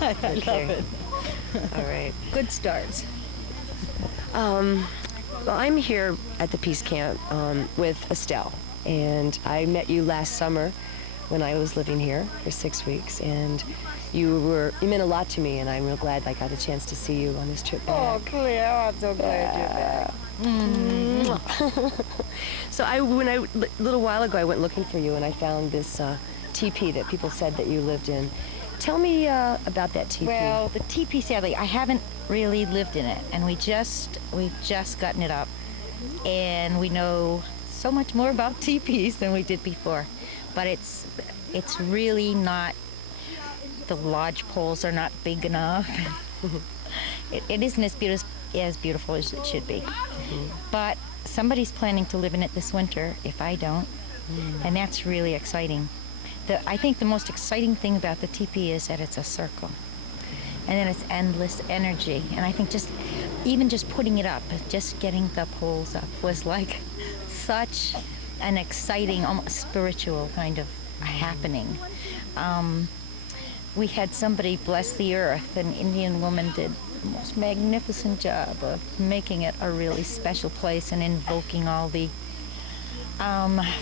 I Okay. love it. All right. Good starts. Well, I'm here at the Peace Camp with Estelle, and I met you last summer when I was living here for 6 weeks, and you meant a lot to me, and I'm real glad I got a chance to see you on this trip back. Oh, Claire, I'm so glad you're back. So a little while ago, I went looking for you, and I found this teepee that people said that you lived in. Tell me about that teepee. Well, the teepee, sadly, I haven't really lived in it, and we've just gotten it up, and we know so much more about teepees than we did before. But it's really not. The lodge poles are not big enough. It isn't as beautiful as it should be. But somebody's planning to live in it this winter if I don't, and that's really exciting. I think the most exciting thing about the teepee is that it's a circle, and then it's endless energy. And I think even just putting it up, just getting the poles up was like such an exciting, almost spiritual kind of happening. We had somebody bless the earth. An Indian woman did the most magnificent job of making it a really special place and invoking all the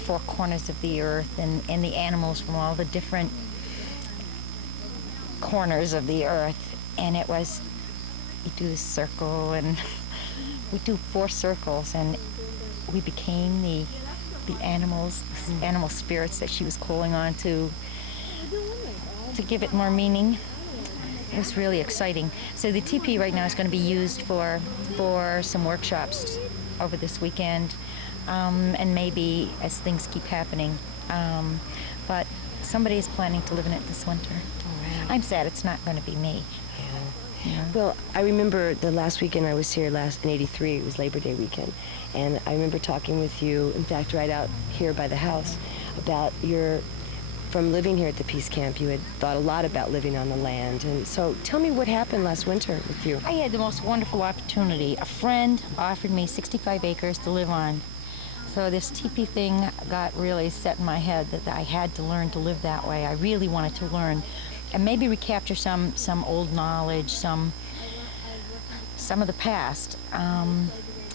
four corners of the earth and the animals from all the different corners of the earth. And it was, you do this circle, and we do 4 circles, and we became the animals, the animal spirits that she was calling on to give it more meaning. It was really exciting. So the teepee right now is going to be used for some workshops over this weekend, and maybe as things keep happening. But somebody is planning to live in it this winter. Right. I'm sad it's not going to be me. Yeah. Well, I remember the last weekend I was here in '83, it was Labor Day weekend, and I remember talking with you, in fact, right out here by the house, about from living here at the Peace Camp, you had thought a lot about living on the land. And so tell me what happened last winter with you. I had the most wonderful opportunity. A friend offered me 65 acres to live on. So this teepee thing got really set in my head that I had to learn to live that way. I really wanted to learn and maybe recapture some old knowledge, some of the past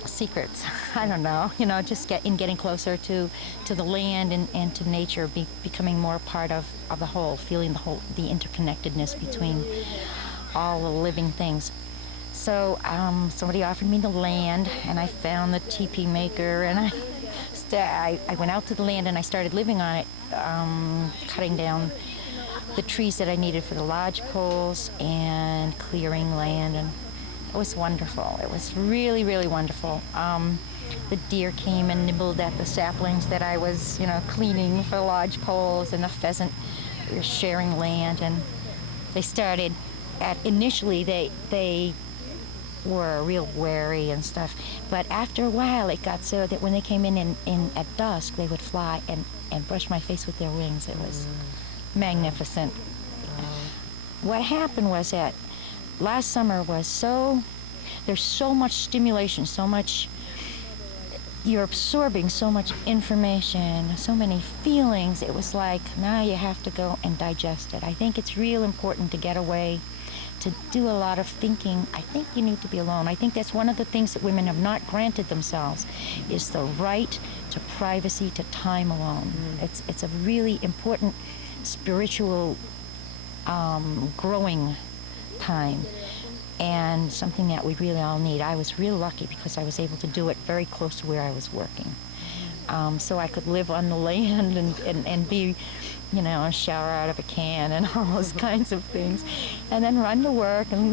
secrets. I don't know, just getting closer to the land and to nature, becoming more part of the whole, feeling the interconnectedness between all the living things. So somebody offered me the land, and I found the teepee maker, and I went out to the land and I started living on it, cutting down the trees that I needed for the lodge poles and clearing land, and it was wonderful. It was really, really wonderful. The deer came and nibbled at the saplings that I was, cleaning for lodge poles, and the pheasant were sharing land, and they started initially they were real wary and stuff, but after a while it got so that when they came in at dusk, they would fly and brush my face with their wings. It was magnificent. What happened was that last summer there's so much stimulation, you're absorbing so much information, so many feelings. It was like, now you have to go and digest it. I think it's real important to get away, to do a lot of thinking. I think you need to be alone. I think that's one of the things that women have not granted themselves, is the right to privacy, to time alone. It's a really important spiritual growing time, and something that we really all need. I was real lucky because I was able to do it very close to where I was working. So I could live on the land and be, shower out of a can and all those kinds of things, and then run to work and,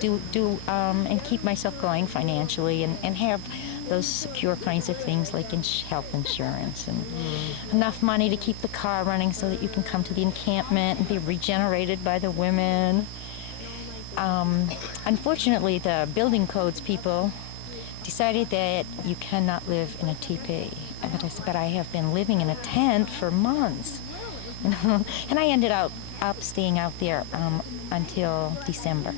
do and keep myself going financially and have those secure kinds of things like health insurance and enough money to keep the car running so that you can come to the encampment and be regenerated by the women. Unfortunately, the building codes people decided that you cannot live in a teepee. But I have been living in a tent for months. And I ended up staying out there until December.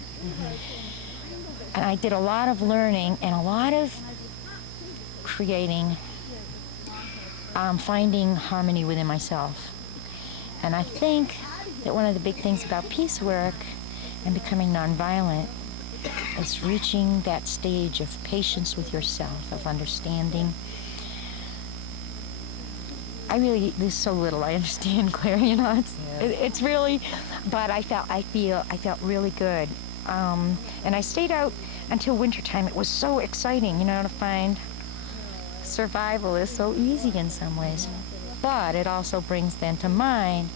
And I did a lot of learning and a lot of creating, finding harmony within myself. And I think that one of the big things about peace work and becoming nonviolent is reaching that stage of patience with yourself, of understanding. There's so little I understand, Claire, you know, it's really, but I felt really good. And I stayed out until wintertime. It was so exciting, you know, to find survival is so easy in some ways. But it also brings then to mind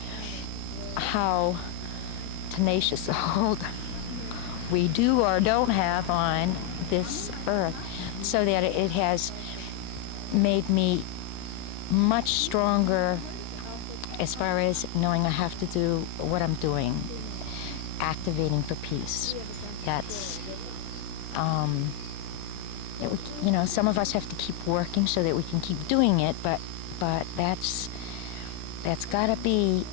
how tenacious a hold we do or don't have on this earth, so that it has made me much stronger as far as knowing I have to do what I'm doing, activating for peace. That's, you know, some of us have to keep working so that we can keep doing it, but that's got to be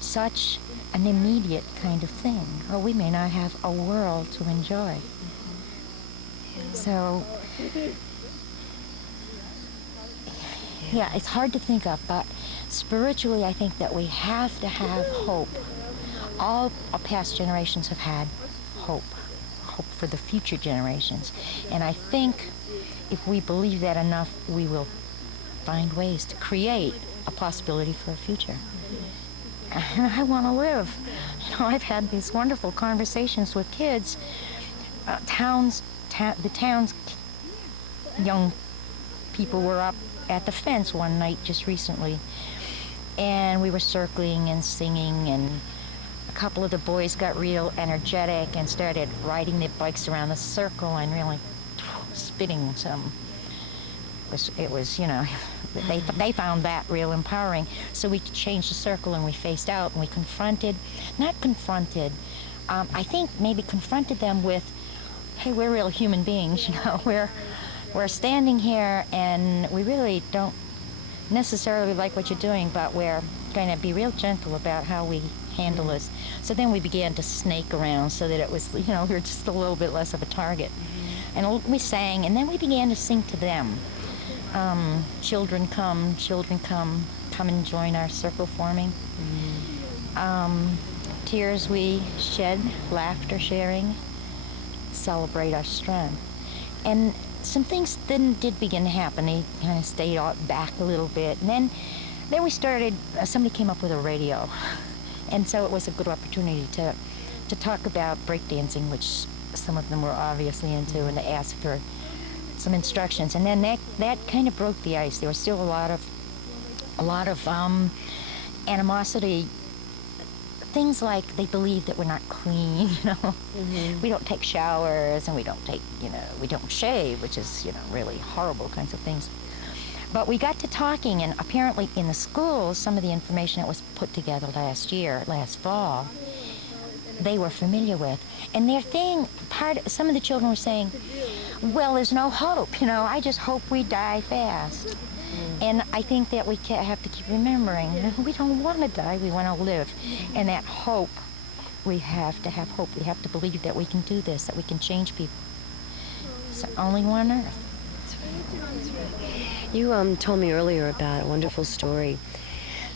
such an immediate kind of thing, or we may not have a world to enjoy. So, yeah, it's hard to think of, but spiritually I think that we have to have hope. All our past generations have had hope for the future generations. And I think if we believe that enough, we will find ways to create a possibility for a future. And I want to live. You know, I've had these wonderful conversations with kids. The town's young people were up at the fence one night just recently, and we were circling and singing, and a couple of the boys got real energetic and started riding their bikes around the circle and really spitting some. It was, you know, they found that real empowering. So we changed the circle and we faced out and we I think maybe confronted them with, hey, we're real human beings, you know, we're standing here and we really don't necessarily like what you're doing, but we're going to be real gentle about how we handle this. So then we began to snake around so that it was, you know, we were just a little bit less of a target. And we sang, and then we began to sing to them. Children come and join our circle forming. Tears we shed, laughter sharing, celebrate our strength. And some things then did begin to happen. They kind of stayed back a little bit. And then we started, somebody came up with a radio. And so it was a good opportunity to talk about breakdancing, which some of them were obviously into, and to ask for some instructions. And then that kind of broke the ice. There was still a lot of animosity. Things like they believe that we're not clean, you know. We don't take showers, and we don't shave, which is, you know, really horrible kinds of things. But we got to talking, and apparently in the schools, some of the information that was put together last fall, they were familiar with. And their thing, some of the children were saying, well, there's no hope, you know, I just hope we die fast. And I think that we have to keep remembering, we don't want to die, we want to live. And that hope, we have to have hope. We have to believe that we can do this, that we can change people. It's only one Earth. You told me earlier about a wonderful story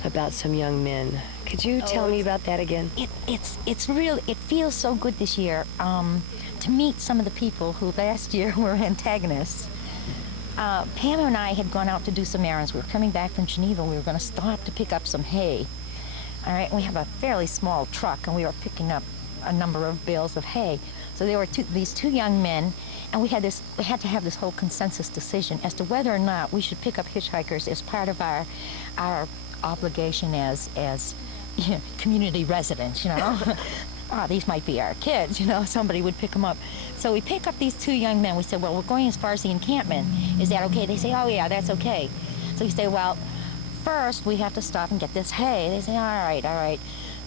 about some young men. Could you tell me about that again? It's real. It feels so good this year to meet some of the people who last year were antagonists. Pam and I had gone out to do some errands. We were coming back from Geneva. We were going to stop to pick up some hay. All right, we have a fairly small truck, and we were picking up a number of bales of hay. So there were these two young men, and we had to have this whole consensus decision as to whether or not we should pick up hitchhikers as part of our obligation as you know, community residents, you know. These might be our kids, you know, somebody would pick them up. So we pick up these two young men. We said, well, we're going as far as the encampment. Is that okay? They say, oh, yeah, that's okay. So we say, well, first we have to stop and get this hay. They say, all right.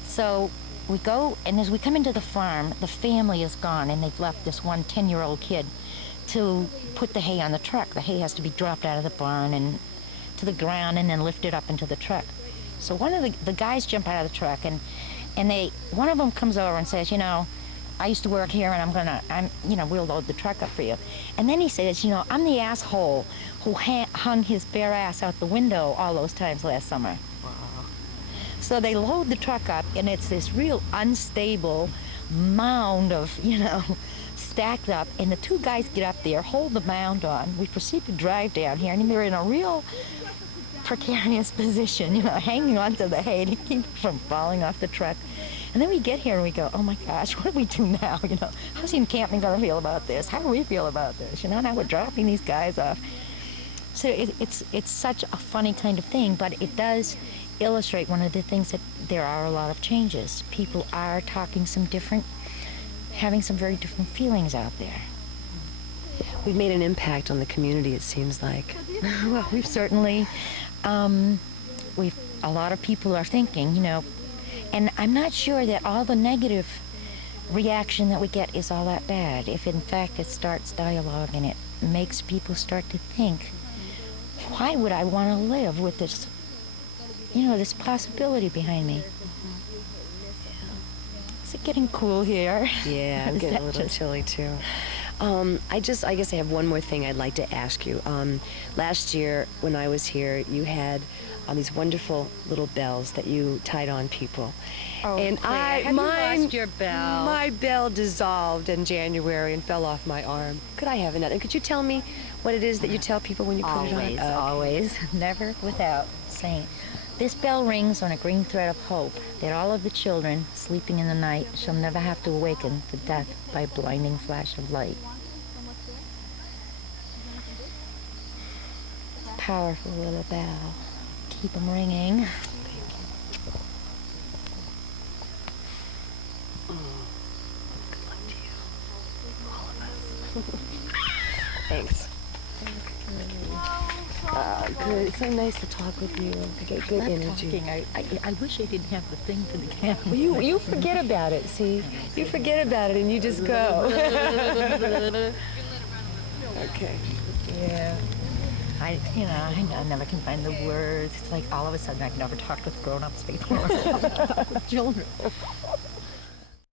So we go, and as we come into the farm, the family is gone, and they've left this one 10-year-old kid to put the hay on the truck. The hay has to be dropped out of the barn and to the ground and then lifted up into the truck. So one of the guys jump out of the truck, and one of them comes over and says, you know, I used to work here, and we'll load the truck up for you. And then he says, you know, I'm the asshole who hung his bare ass out the window all those times last summer. Wow. So they load the truck up, and it's this real unstable mound of, stacked up. And the two guys get up there, hold the mound on. We proceed to drive down here, and they're in a real precarious position, hanging onto the hay to keep from falling off the truck. And then we get here and we go, oh my gosh, what do we do now? How's the encampment going to feel about this? How do we feel about this? Now we're dropping these guys off. So it's such a funny kind of thing, but it does illustrate one of the things that there are a lot of changes. People are talking having some very different feelings out there. We've made an impact on the community, it seems like. Well, we've certainly, a lot of people are thinking, and I'm not sure that all the negative reaction that we get is all that bad. If in fact it starts dialogue and it makes people start to think, why would I want to live with this, this possibility behind me? Is it getting cool here? Yeah, I'm getting a little chilly too. I guess I have one more thing I'd like to ask you. Last year when I was here, you had these wonderful little bells that you tied on people. Oh, and Claire, have you lost your bell? My bell dissolved in January and fell off my arm. Could I have another? Could you tell me what it is that you tell people when you put it on? Always, never without saying, this bell rings on a green thread of hope, that all of the children sleeping in the night shall never have to awaken to death by a blinding flash of light. Powerful little bell. Keep them ringing. Good luck to you, all of us. Thanks. Good. It's so nice to talk with you. I get good energy. I wish I didn't have the thing for the camera. Well, you forget about it, see? You forget about it and you just go. Okay. Yeah. I never can find the words. It's like all of a sudden I can never talk with grown-ups before. Children.